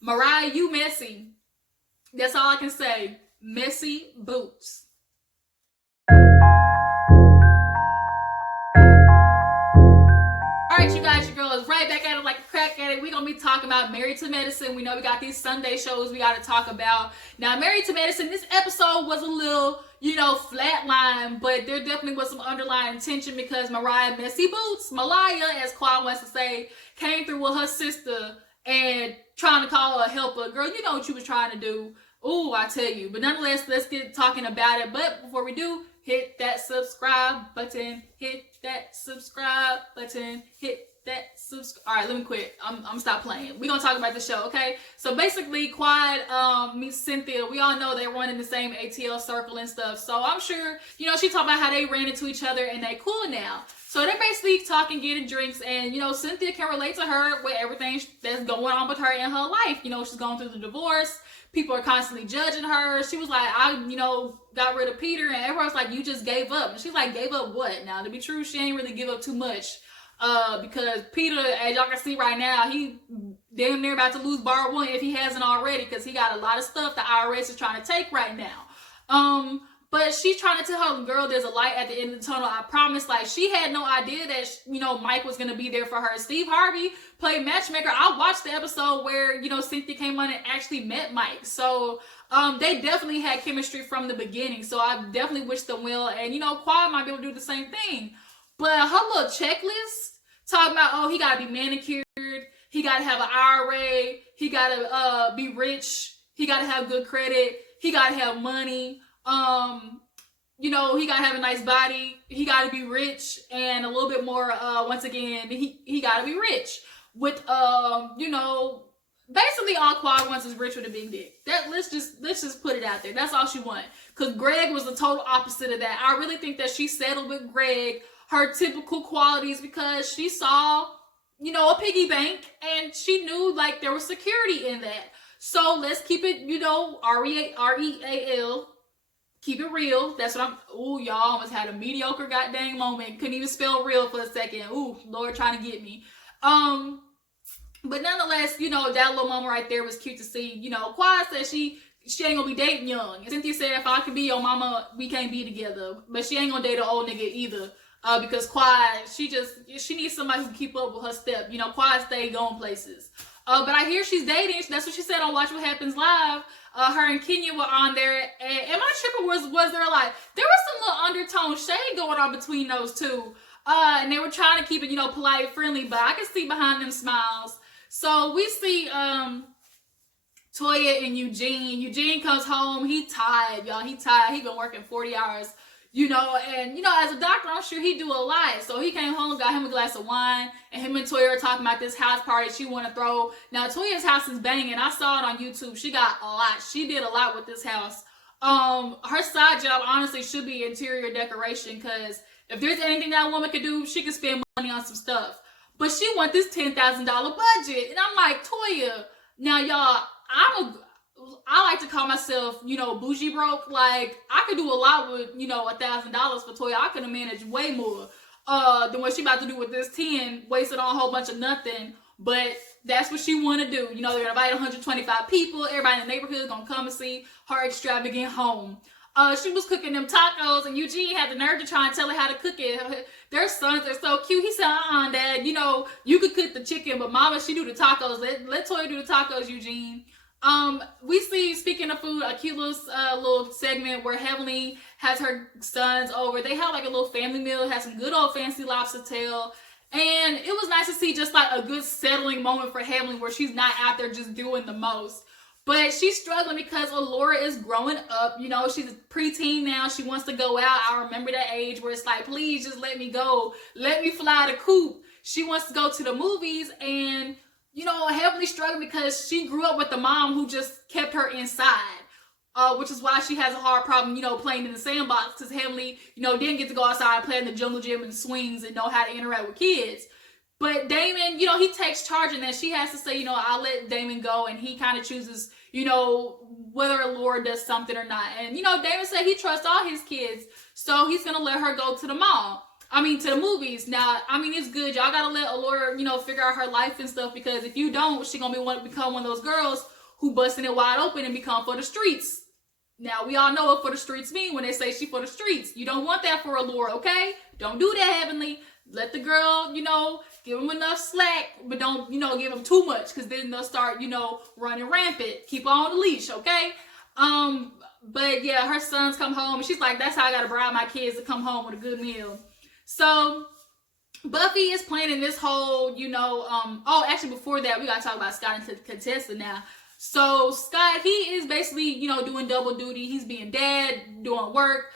Mariah, you messy. That's all I can say. Messy boots. Alright, you guys, your girl is right back at it like a crack at it. We're going to be talking about Married to Medicine. We know we got these Sunday shows we got to talk about. Now, Married to Medicine, this episode was a little, flatline, but there definitely was some underlying tension because Mariah Messy Boots, Mariah, as Quad wants to say, came through with her sister and trying to call her a helper. Girl, you know what you was trying to do. Ooh, I tell you. But nonetheless, let's get talking about it. But before we do, hit that subscribe button. Hit that subscribe button. Hit that subscribe. All right, let me quit. I'm stop playing. We're going to talk about the show, okay? So basically, Quad meets Cynthia. We all know they run in the same ATL circle and stuff. So I'm sure, she talked about how they ran into each other and they cool now. So they're basically talking, getting drinks, and, Cynthia can relate to her with everything that's going on with her in her life. She's going through the divorce. People are constantly judging her. She was like, I got rid of Peter, and everyone's like, you just gave up. And she's like, gave up what? Now, to be true, she ain't really give up too much. Because Peter, as y'all can see right now, he damn near about to lose bar one if he hasn't already, because he got a lot of stuff the IRS is trying to take right now. But she's trying to tell her, girl, there's a light at the end of the tunnel. I promise. Like, she had no idea that, Mike was going to be there for her. Steve Harvey played matchmaker. I watched the episode where, Cynthia came on and actually met Mike. So, they definitely had chemistry from the beginning. So, I definitely wish them well. And, Quad might be able to do the same thing. But her little checklist, talking about, oh, he got to be manicured. He got to have an IRA. He got to be rich. He got to have good credit. He got to have money. He gotta have a nice body, he gotta be rich, and a little bit more, once again, he gotta be rich. With, basically all Quad wants is rich with a big dick. Let's just put it out there. That's all she wanted. Cause Greg was the total opposite of that. I really think that she settled with Greg, her typical qualities, because she saw, a piggy bank, and she knew, like, there was security in that. So let's keep it, R-E-A-L. Keep it real. That's what y'all almost had a mediocre goddamn moment. Couldn't even spell real for a second. Ooh, Lord trying to get me. But nonetheless, that little moment right there was cute to see. Quad said she ain't gonna be dating young. And Cynthia said, if I can be your mama, we can't be together. But she ain't gonna date an old nigga either. Because Quad, she needs somebody who can keep up with her step. Quad stay going places. But I hear she's dating. That's what she said on Watch What Happens Live. Her and Kenya were on there, and am I tripping? Was there like there was some little undertone shade going on between those two, and they were trying to keep it polite, friendly, but I can see behind them smiles. So we see Toya and Eugene. Eugene comes home, he tired, y'all. He tired. He been working 40 hours. And as a doctor, I'm sure he do a lot. So he came home, got him a glass of wine, and him and Toya are talking about this house party she want to throw. Now, Toya's house is banging. I saw it on YouTube. She got a lot. She did a lot with this house. Her side job, honestly, should be interior decoration, because if there's anything that woman could do, she could spend money on some stuff. But she want this $10,000 budget. And I'm like, Toya, now, y'all, I like to call myself, bougie broke. Like, I could do a lot with, $1,000 for Toya. I could have managed way more than what she about to do with this 10, wasted on a whole bunch of nothing. But that's what she want to do. They're going to invite 125 people. Everybody in the neighborhood is going to come and see her extravagant home. She was cooking them tacos, and Eugene had the nerve to try and tell her how to cook it. Their sons are so cute. He said, Dad, you could cook the chicken, but Mama, she do the tacos. Let Toya do the tacos, Eugene. We see, speaking of food, a cute little segment where Heavenly has her sons over. They have like a little family meal, had some good old fancy lobster tail. And it was nice to see just like a good settling moment for Heavenly where she's not out there just doing the most. But she's struggling because Allura is growing up. She's a preteen now. She wants to go out. I remember that age where it's like, please just let me go. Let me fly the coop. She wants to go to the movies, and Heavenly struggling because she grew up with the mom who just kept her inside, which is why she has a hard problem, playing in the sandbox, because Heavenly, didn't get to go outside and play in the jungle gym and swings and know how to interact with kids. But Damon, he takes charge in that. She has to say, I'll let Damon go, and he kind of chooses, whether Allura does something or not. And, Damon said he trusts all his kids, so he's going to let her go to the mall. To the movies. Now, it's good. Y'all gotta let Allura, figure out her life and stuff, because if you don't, she gonna become one of those girls who busting it wide open and become for the streets. Now, we all know what for the streets mean when they say she for the streets. You don't want that for Allura, okay? Don't do that, Heavenly. Let the girl, give them enough slack, but don't, give them too much, because then they'll start, running rampant. Keep her on the leash, okay? But yeah, her sons come home, and she's like, that's how I gotta bribe my kids to come home with a good meal. So Buffy is planning this whole, actually before that, we gotta talk about Scott and Contessa now. So Scott, he is basically, doing double duty. He's being dad, doing work.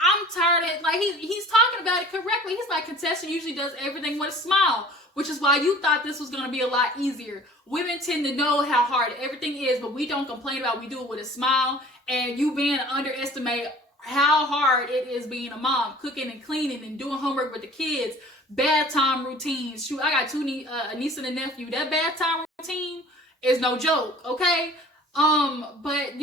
I'm tired of it. Like, he's talking about it correctly. He's like, Contessa usually does everything with a smile, which is why you thought this was going to be a lot easier. Women tend to know how hard everything is, but we don't complain about it. We do it with a smile, and you being underestimate how hard it is being a mom, cooking and cleaning and doing homework with the kids, bedtime routines. Shoot, I got a niece and a nephew. That bedtime routine is no joke, okay? But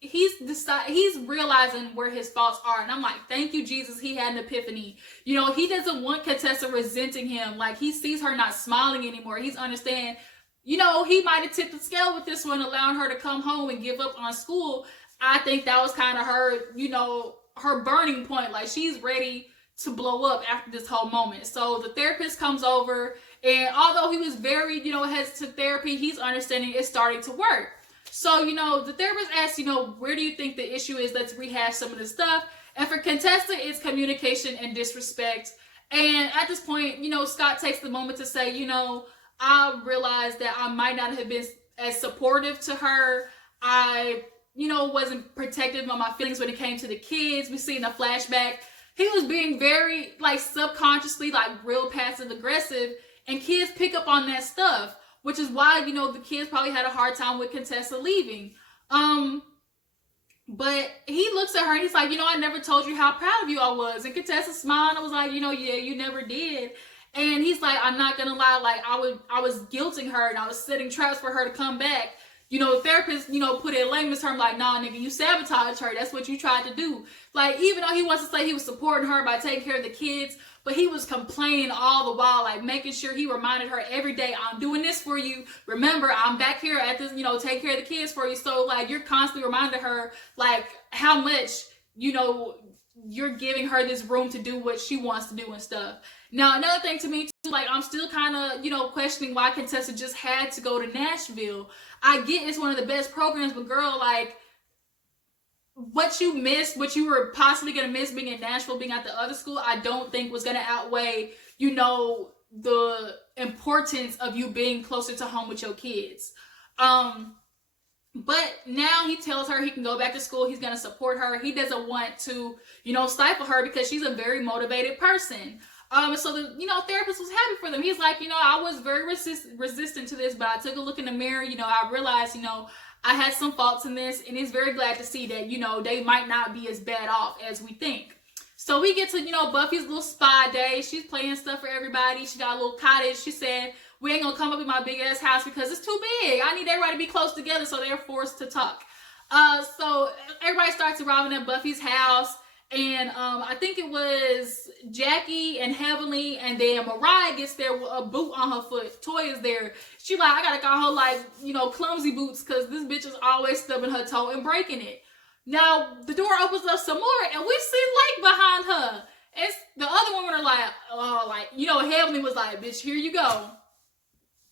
he's realizing where his faults are, and I'm like, thank you, Jesus. He had an epiphany. He doesn't want Contessa resenting him. Like, he sees her not smiling anymore. He's understanding, he might have tipped the scale with this one, allowing her to come home and give up on school. I think that was kind of her, her burning point. Like, she's ready to blow up after this whole moment. So the therapist comes over, and although he was very, hesitant to therapy, he's understanding it's starting to work. So, the therapist asks, where do you think the issue is? Let's rehash some of this stuff. And for Contessa, it's communication and disrespect. And at this point, Scott takes the moment to say, I realized that I might not have been as supportive to her. I, wasn't protective of my feelings when it came to the kids. We see in the flashback, he was being very, subconsciously, real passive aggressive. And kids pick up on that stuff, which is why, the kids probably had a hard time with Contessa leaving. But he looks at her and he's like, I never told you how proud of you I was. And Contessa smiled and was like, yeah, you never did. And he's like, I'm not gonna lie, I was guilting her and I was setting traps for her to come back. The therapist, put it in layman's term, like, nah, nigga, you sabotaged her. That's what you tried to do. Even though he wants to say he was supporting her by taking care of the kids, but he was complaining all the while, making sure he reminded her every day, I'm doing this for you. Remember, I'm back here at this, take care of the kids for you. So, you're constantly reminding her, how much, you're giving her this room to do what she wants to do and stuff. Now, another thing to me, too, I'm still kind of, questioning why Contessa just had to go to Nashville. I get it's one of the best programs, but girl, what you missed, what you were possibly going to miss being in Nashville, being at the other school, I don't think was going to outweigh, the importance of you being closer to home with your kids. But now he tells her he can go back to school. He's going to support her. He doesn't want to, stifle her because she's a very motivated person. So the, therapist was happy for them. He's like, I was very resistant to this, but I took a look in the mirror. I realized, I had some faults in this, and he's very glad to see that, they might not be as bad off as we think. So we get to, Buffy's little spa day. She's playing stuff for everybody. She got a little cottage. She said, we ain't gonna come up in my big ass house because it's too big. I need everybody to be close together, so they're forced to talk. So everybody starts arriving at Buffy's house. And I think it was Jackie and Heavenly, and then Mariah gets there with a boot on her foot. Toy is there. She I gotta call her clumsy boots, because this bitch is always stubbing her toe and breaking it. Now the door opens up some more, and we see Lake behind her. It's the other women are Heavenly was like, bitch, here you go.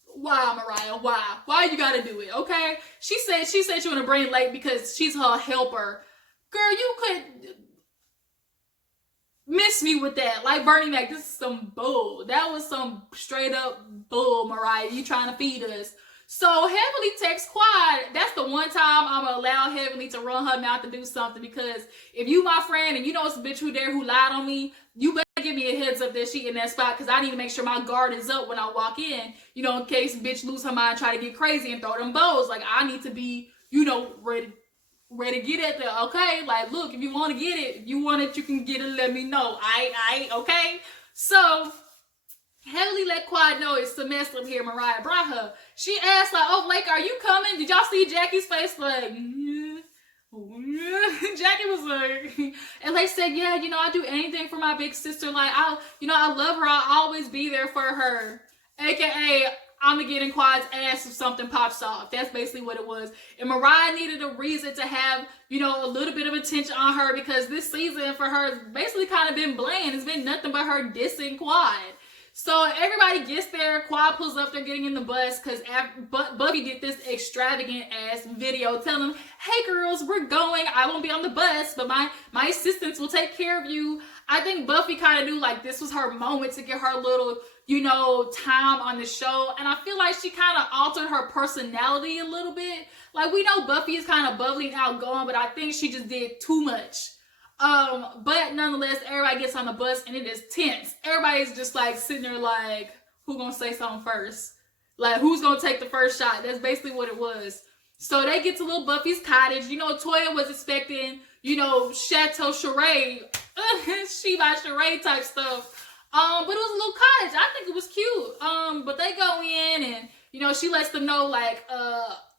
Why, Mariah? Why you gotta do it? Okay. She said she wanna bring Lake because she's her helper. Girl, you could miss me with that. Bernie Mac, this is some bull. That was some straight up bull, Mariah. You trying to feed us. So Heavenly texts Quad. That's the one time I'm gonna allow Heavenly to run her mouth to do something, because if you my friend and it's a bitch who lied on me, you better give me a heads up that she in that spot, because I need to make sure my guard is up when I walk in, in case bitch lose her mind, try to get crazy and throw them bows. I need to be, ready to get at there, okay? Look, if you want to get it, if you want it, you can get it, let me know. I, okay? So, Heavenly let Quad know it's semester here. Mariah brought her. She asked, oh, Lake, are you coming? Did y'all see Jackie's face? Yeah. Jackie was like, and they said, yeah, you know, I do anything for my big sister. Like, I love her. I'll always be there for her. AKA, I'm gonna get in Quad's ass if something pops off. That's basically what it was. And Mariah needed a reason to have, you know, a little bit of attention on her, because this season for her has basically kind of been bland. It's been nothing but her dissing Quad. So everybody gets there. Quad pulls up. They're getting in the bus because Buffy did this extravagant ass video telling them, hey girls, we're going. I won't be on the bus, but my assistants will take care of you. I think Buffy kind of knew like this was her moment to get her little, you know, time on the show. And I feel like she kind of altered her personality a little bit. Like, we know Buffy is kind of bubbly and outgoing, but I think she just did too much. But nonetheless, everybody gets on the bus and it is tense. Everybody's just like sitting there like, who gonna say something first? Like, who's gonna take the first shot? That's basically what it was. So they get to little Buffy's cottage. You know, Toya was expecting, you know, Chateau Charade, she by Charade type stuff. But it was a little cottage. I think it was cute. But they go in and, you know, she lets them know like,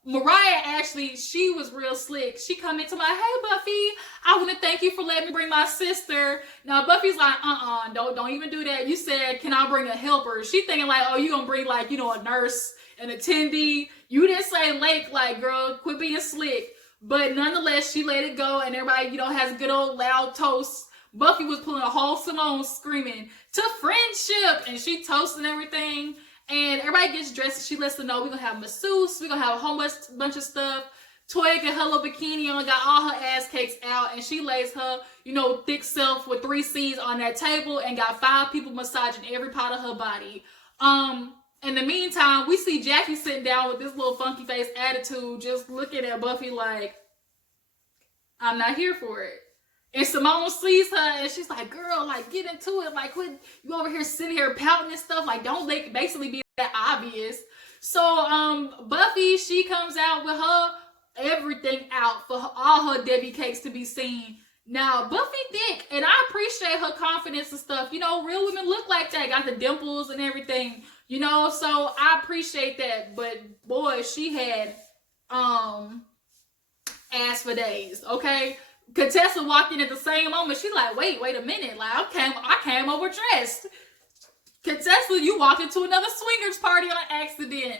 Mariah actually, she was real slick. She come into my, hey Buffy, I want to thank you for letting me bring my sister. Now Buffy's like, don't even do that. You said, can I bring a helper? She thinking like, oh, you gonna bring like, you know, a nurse, an attendee. You didn't say Lake, like, girl, quit being slick. But nonetheless, she let it go, and everybody, you know, has a good old loud toast. Buffy was pulling a whole Simone screaming, to friendship, and she toasting everything. And everybody gets dressed and she lets them know we're going to have masseuse. We're going to have a whole bunch of stuff. Toya got her little bikini on, got all her ass cakes out. And she lays her, you know, thick self with 3 C's on that table and got 5 people massaging every part of her body. In the meantime, we see Jackie sitting down with this little funky face attitude, just looking at Buffy like, I'm not here for it. And Simone sees her and she's like, girl, like, get into it. Like, quit, you over here sitting here pouting and stuff. Like, don't basically be that obvious. So, Buffy, she comes out with her everything out for all her Debbie cakes to be seen. Now, Buffy thick, and I appreciate her confidence and stuff. You know, real women look like that. Got the dimples and everything, you know, so I appreciate that. But, boy, she had, ass for days, okay? Contessa walked in at the same moment. She's like, wait a minute. Like, I came overdressed. Contessa, you walked into another swingers party on accident.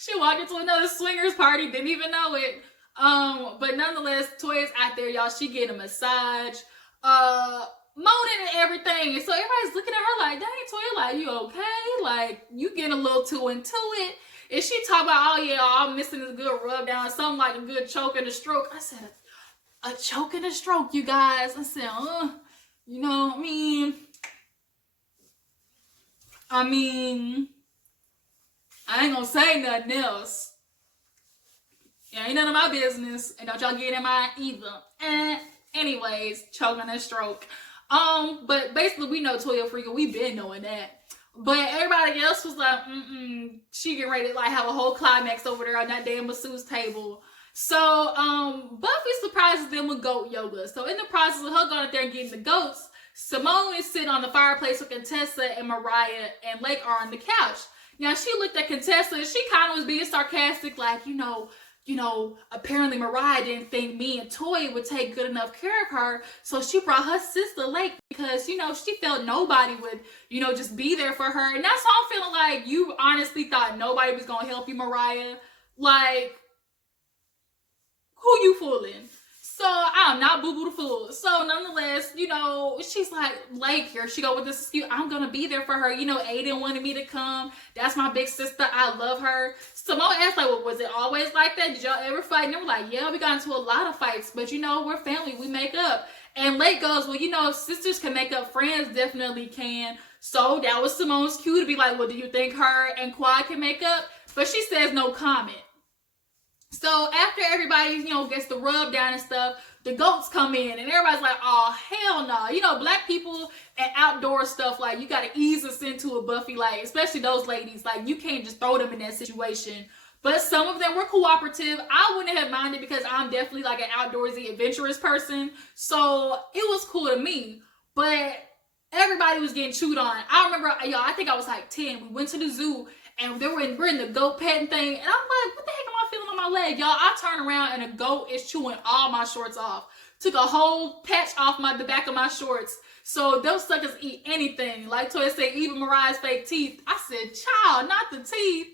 She walked into another swingers party, didn't even know it. But nonetheless, Toya's out there, y'all. She getting a massage, moaning and everything. And so everybody's looking at her like, dang, Toya, like, you okay? Like, you getting a little too into it. And she talk about, oh yeah, I'm missing this good rub down, something like a good choke and a stroke. I said, a choke and a stroke, you guys. I said, you know, I mean, I ain't gonna say nothing else. It ain't none of my business, and don't y'all get in mine either. Anyways, choking and stroke. But basically, we know Toya Freaker. We been knowing that. But everybody else was like, she get ready to like have a whole climax over there on that damn masseuse table. So, Buffy surprises them with goat yoga. So in the process of her going out there and getting the goats, Simone is sitting on the fireplace with Contessa and Mariah and Lake are on the couch. Now she looked at Contessa and she kind of was being sarcastic, like, you know, apparently Mariah didn't think me and Toya would take good enough care of her. So she brought her sister Lake because, you know, she felt nobody would, you know, just be there for her. And that's how I'm feeling like you honestly thought nobody was going to help you, Mariah. Like, who you fooling? So I'm not Boo Boo the Fool. So nonetheless, you know, she's like, Lake here. She go with this excuse. I'm going to be there for her. You know, Aiden wanted me to come. That's my big sister. I love her. Simone asked, like, well, was it always like that? Did y'all ever fight? And they were like, yeah, we got into a lot of fights. But, you know, we're family. We make up. And Lake goes, well, you know, if sisters can make up, friends definitely can. So that was Simone's cue to be like, well, do you think her and Quad can make up? But she says no comment. So after everybody, you know, gets the rub down and stuff, the goats come in and everybody's like, oh, hell no. You know, black people and outdoor stuff, like, you got to ease us into a Buffy, like, especially those ladies. Like, you can't just throw them in that situation. But some of them were cooperative. I wouldn't have minded because I'm definitely like an outdoorsy, adventurous person. So it was cool to me. But everybody was getting chewed on. I remember, y'all, I think I was like 10. We went to the zoo and we're in the goat petting thing. And I'm like, what the heck am I feeling on my leg, y'all. I turn around and a goat is chewing all my shorts off. Took a whole patch off the back of my shorts. So those suckers eat anything. Like Toya said, even Mariah's fake teeth. I said, child, not the teeth.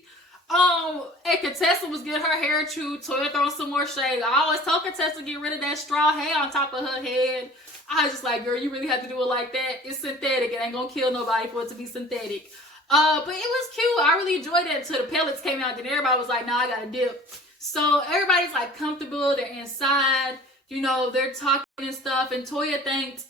And Contessa was getting her hair chewed. Toya throwing some more shade. I always told Contessa to get rid of that straw hair on top of her head. I was just like, girl, you really have to do it like that. It's synthetic. It ain't gonna kill nobody for it to be synthetic. But it was cute. I really enjoyed it until the pellets came out. Then everybody was like, nah, I gotta dip. So everybody's like comfortable. They're inside. You know, they're talking and stuff. And Toya thanked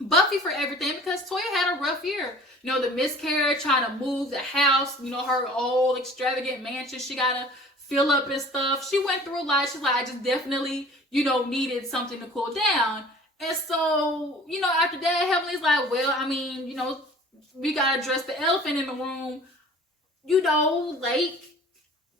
Buffy for everything because Toya had a rough year. You know, the miscarriage, trying to move the house, you know, her old extravagant mansion she got to fill up and stuff. She went through a lot. She's like, I just definitely, you know, needed something to cool down. And so, you know, after that, Heavenly's like, well, I mean, you know, we got to address the elephant in the room. You know, like,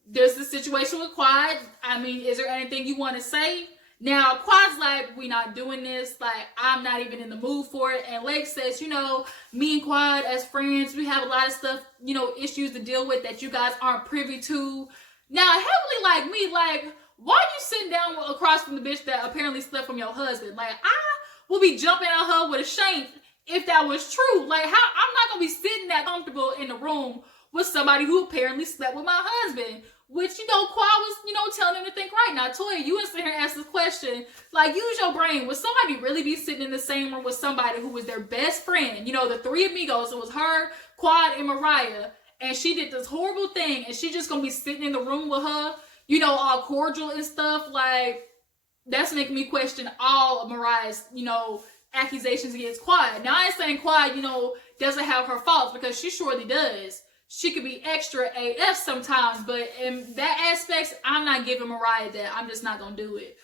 there's the situation with Quad. I mean, is there anything you want to say? Now, Quad's like, we not doing this. Like, I'm not even in the mood for it. And Lake says, you know, me and Quad as friends, we have a lot of stuff, you know, issues to deal with that you guys aren't privy to. Now, Heavenly like me, like, why are you sitting down across from the bitch that apparently slept from your husband? Like, I will be jumping at her with a shame if that was true. Like, how I'm not going to be sitting that comfortable in the room with somebody who apparently slept with my husband. Which, you know, Quad was, you know, telling him to think right. Now, Toya, you was sitting here and ask this question. Like, use your brain. Would somebody really be sitting in the same room with somebody who was their best friend? You know, the three amigos. It was her, Quad, and Mariah. And she did this horrible thing. And she just going to be sitting in the room with her, you know, all cordial and stuff. Like, that's making me question all of Mariah's, you know, accusations against Quad. Now, I ain't saying Quad, you know, doesn't have her faults because she surely does. She could be extra AF sometimes, but in that aspect, I'm not giving Mariah that. I'm just not gonna do it.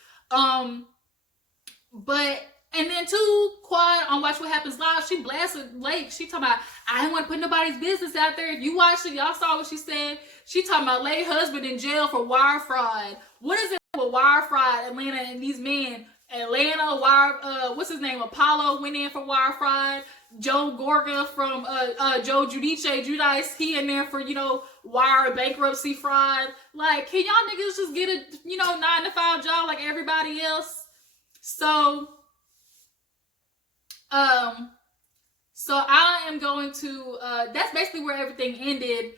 But and then too, Quad on Watch What Happens Live, she blasted Lake. She talking about, I didn't want to put nobody's business out there. If you watched it, y'all saw what she said. She talking about Lake's husband in jail for wire fraud. What is it with wire fraud, Atlanta and these men? Atlanta, what's his name? Apollo went in for wire fraud. Joe Gorga from Joe Judice, he in there for, you know, wire bankruptcy fraud. Like, can y'all niggas just get a, you know, 9-to-5 job like everybody else? So I am going to, that's basically where everything ended,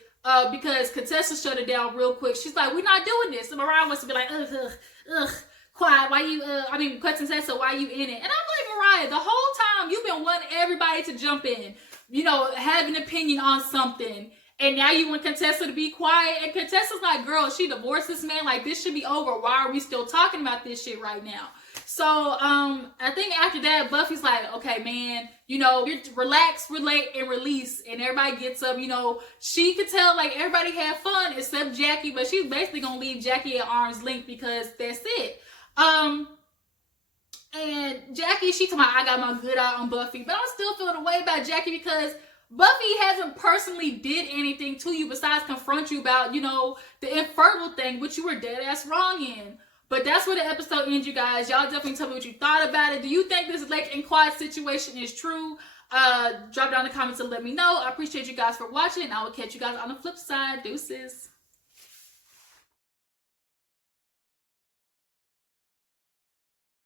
because Contessa shut it down real quick. She's like, we're not doing this. And Mariah wants to be like, ugh. Quiet, why you, Contessa, why you in it? And I'm like, Mariah, the whole time you've been wanting everybody to jump in, you know, have an opinion on something. And now you want Contessa to be quiet. And Contessa's like, girl, she divorced this man. Like, this should be over. Why are we still talking about this shit right now? So, I think after that, Buffy's like, okay, man, you know, you relax, relate, and release. And everybody gets up, you know. She could tell, like, everybody had fun except Jackie. But she's basically going to leave Jackie at arm's length because that's it. And Jackie, she told me I got my good eye on Buffy, but I'm still feeling a way about Jackie because Buffy hasn't personally did anything to you besides confront you about, you know, the infertile thing, which you were dead ass wrong in. But that's where the episode ends, you guys. Y'all definitely tell me what you thought about it. Do you think this Lake and Quad situation is true? Drop down in the comments and let me know. I appreciate you guys for watching, and I will catch you guys on the flip side. Deuces.